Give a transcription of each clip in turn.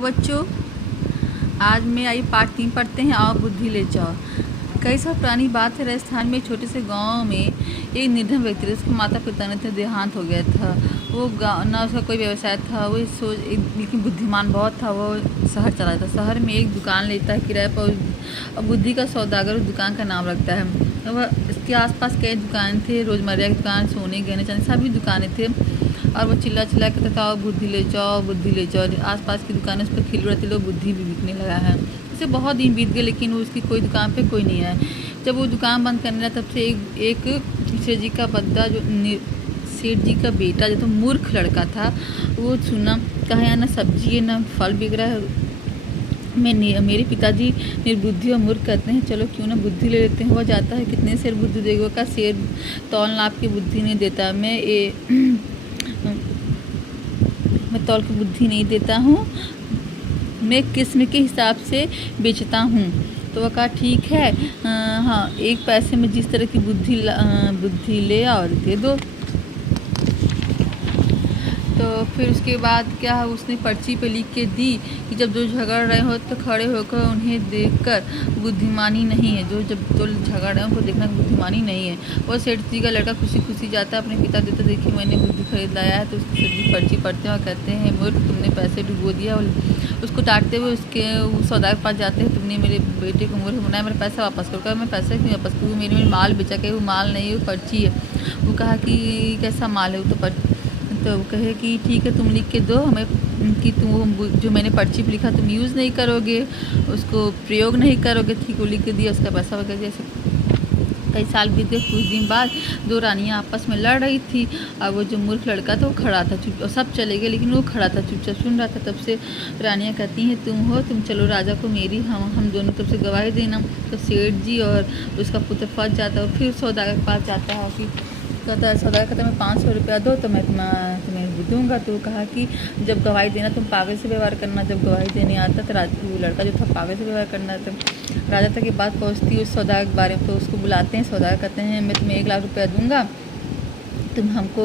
Hello बच्चों, आज मैं आई पार्ट 3 पढ़ते हैं। आओ बुद्धि ले जाओ। कई साल पुरानी बात है, राजस्थान में एक छोटे से गांव में एक निर्धन व्यक्ति था। उसके माता पिता ने तो देहांत हो गया था। वो गाँव ना उसका कोई व्यवसाय था। वो लेकिन बुद्धिमान बहुत था। वो शहर चला जाता। शहर में एक दुकान लेता है किराए पर। और बुद्धि का सौदागर उस दुकान का नाम रखता है। वह इसके आसपास कई दुकान थे, रोजमर्रा की दुकान, सोने गहने चांदी सभी दुकानें थे। और वो चिल्ला चिल्ला कहता था, बुद्धि ले जाओ, बुद्धि ले जाओ। आसपास की दुकानें उस पर खिल रही थी, लोग बुद्धि भी बिकने लगा है। इससे बहुत दिन बीत गए, लेकिन उसकी कोई दुकान पे कोई नहीं आया। जब वो दुकान बंद करने लगा, तब से एक सेठ जी का बद्दा, जो सेठ जी का बेटा जो तो मूर्ख लड़का था, वो सुना कहा यहाँ ना सब्जी है ना फल बिक रहा है। मेरे पिताजी निर्बुद्धि और मूर्ख कहते हैं, चलो क्यों ना बुद्धि ले लेते हैं। वह जाता है, कितने शेर बुद्धि देगा का शेर तौल नाप की बुद्धि नहीं देता। मैं तौल की बुद्धि नहीं देता हूँ, मैं किस्म के हिसाब से बेचता हूँ। तो वह कहा ठीक है, हाँ एक पैसे में जिस तरह की बुद्धि ले और दे दो। तो फिर उसके बाद क्या है, उसने पर्ची पे लिख के दी कि जब जो झगड़ रहे हो तो खड़े होकर उन्हें देखकर बुद्धिमानी नहीं है। जब तो झगड़ रहे हो उनको देखना बुद्धिमानी नहीं है। वो सेठ जी का लड़का खुशी खुशी जाता है अपने पिता देता, देखिए मैंने बुद्धि खरीद लाया है। तो उसके सेठ जी पर्ची पढ़ते हैं और कहते हैं, मूर्ख तुमने पैसे डुबो दिया। उसको डांटते हुए उसके सौदा के पास जाते हैं, तुमने मेरे बेटे को मूर्ख बनाया, मेरा पैसा वापस करो। मैं पैसा क्यों वापस करूँ, मेरे माल बेचा के। वो माल नहीं, वो पर्ची है। वो कहा कि कैसा माल है, वो तो कहे कि ठीक है तुम लिख के दो हमें कि तुम जो मैंने पर्ची पर लिखा तुम यूज़ नहीं करोगे, उसको प्रयोग नहीं करोगे। ठीक वो लिख के दिया, उसका पैसा वगैरह। जैसे कई साल बीत गए। कुछ दिन बाद दो रानियाँ आपस में लड़ रही थी। और वो जो मूर्ख लड़का था वो खड़ा था चुप, और सब चले गए लेकिन वो खड़ा था चुपचाप सुन रहा था। तब से रानियाँ कहती हैं, तुम चलो राजा को मेरी हम दोनों तरफ से गवाही देना। तो सेठ जी और उसका पुत्र फंस जाता है और फिर सौदागर के पास जाता है। कि कहता है सौदागर कहता है, मैं 500 रुपया दो तो मैं तुम्हें दूंगा। तो वो कहा कि जब गवाही देना तुम पागल से व्यवहार करना। जब गवाही देने आता तो वो लड़का जो था पागल से व्यवहार करना था। राजा तक की बात पहुंचती है उस सौदागर के बारे में। तो उसको बुलाते हैं। सौदागर कहते हैं, मैं तुम्हें 1 लाख रुपया दूंगा, तुम हमको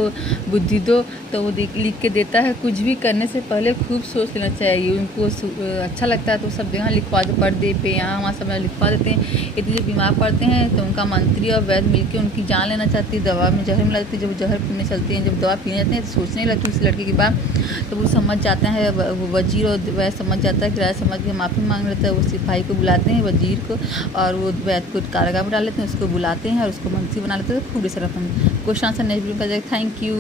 बुद्धि दो। तो वो लिख के देता है। कुछ भी करने से पहले खूब सोच लेना चाहिए। उनको अच्छा लगता है तो सब जगह लिखवा दो, पर्दे पे यहाँ वहाँ सब लिखवा देते हैं। यदि जब बीमार पड़ते हैं तो उनका मंत्री और वैद्य मिलकर उनकी जान लेना चाहती है। दवा में जहर मिला देती है। जब जहर पीने चलते हैं, जब दवा पीने जाते हैं तो सोचने लगती है उस लड़के की बात। तो वो समझ जाता है, वो वजीर और वैद्य समझ जाता है कि राजा समझ के माफ़ी मांग लेता है। वो सिपाही को बुलाते हैं, वजीर को, और वो वैद्य को कारागार में डाल लेते हैं। उसको बुलाते हैं और उसको मंत्री बना लेते हैं। तो खूब ऐसा रकम क्वेश्चन आंसर नेक्स्ट वीडियो का जाए। Thank you.